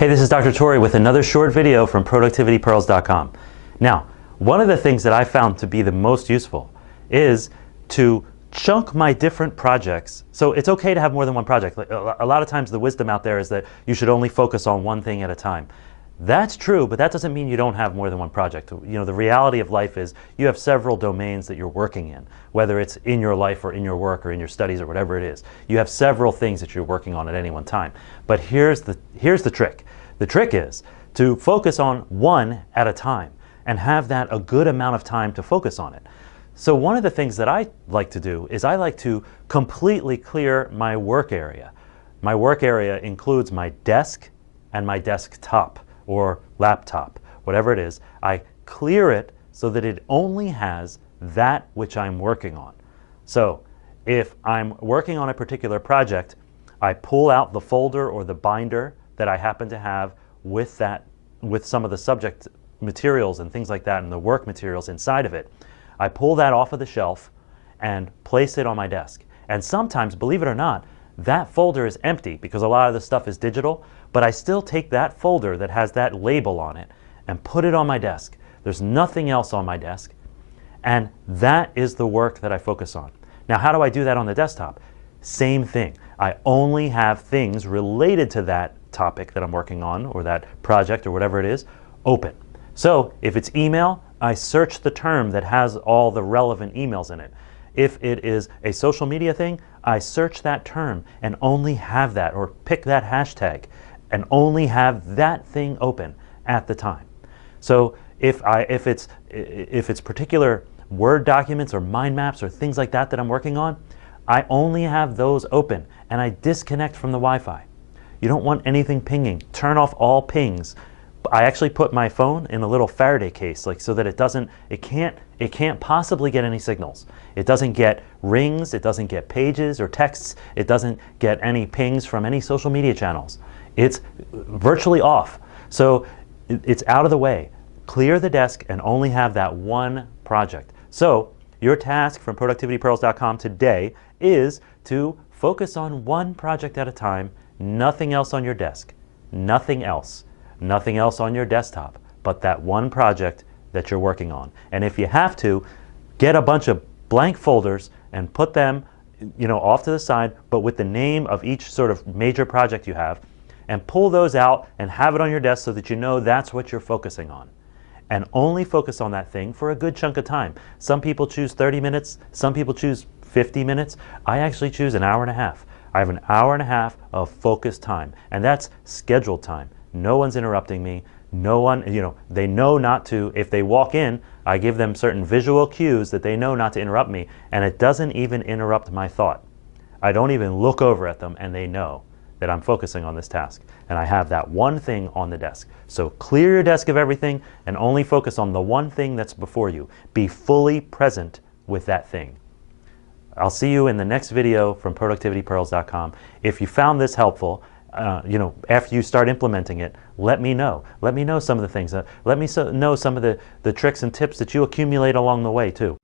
Hey, this is Dr. Torrey with another short video from productivitypearls.com. Now, one of the things that I found to be the most useful is to chunk my different projects. So it's okay to have more than one project. Like, a lot of times the wisdom out there is that you should only focus on one thing at a time. That's true, but that doesn't mean you don't have more than one project. You know, the reality of life is you have several domains that you're working in, whether it's in your life or in your work or in your studies or whatever it is. You have several things that you're working on at any one time. But here's the trick. The trick is to focus on one at a time and have that a good amount of time to focus on it. So one of the things that I like to do is I like to completely clear my work area. My work area includes my desk and my desktop or laptop, whatever it is. I clear it so that it only has that which I'm working on. So if I'm working on a particular project, I pull out the folder or the binder that I happen to have with some of the subject materials and things like that and the work materials inside of it. I pull that off of the shelf and place it on my desk. And sometimes, believe it or not, that folder is empty because a lot of the stuff is digital, but I still take that folder that has that label on it and put it on my desk. There's nothing else on my desk, and that is the work that I focus on. Now, how do I do that on the desktop? Same thing. I only have things related to that topic that I'm working on or that project or whatever it is open. So if it's email, I search the term that has all the relevant emails in it. If it is a social media thing, I search that term and only have that, or pick that hashtag and only have that thing open at the time. So if it's particular Word documents or mind maps or things like that that I'm working on, I only have those open and I disconnect from the Wi-Fi. You don't want anything pinging. Turn off all pings. I actually put my phone in a little Faraday case, like so that it can't possibly get any signals. It doesn't get rings, it doesn't get pages or texts, it doesn't get any pings from any social media channels. It's virtually off. So it's out of the way. Clear the desk and only have that one project. So your task from productivitypearls.com today is to focus on one project at a time, nothing else on your desk, nothing else on your desktop, but that one project that you're working on. And if you have to, get a bunch of blank folders and put them, off to the side, but with the name of each sort of major project you have, and pull those out and have it on your desk so that you know that's what you're focusing on. And only focus on that thing for a good chunk of time. Some people choose 30 minutes, some people choose 50 minutes. I actually choose an hour and a half. I have an hour and a half of focused time, and that's scheduled time. No one's interrupting me. No one, they know not to. If they walk in, I give them certain visual cues that they know not to interrupt me, and it doesn't even interrupt my thought. I don't even look over at them, and they know that I'm focusing on this task, and I have that one thing on the desk. So clear your desk of everything and only focus on the one thing that's before you. Be fully present with that thing. I'll see you in the next video from productivitypearls.com. If you found this helpful, after you start implementing it, let me know. Let me know some of the things. Let me know some of the tricks and tips that you accumulate along the way too.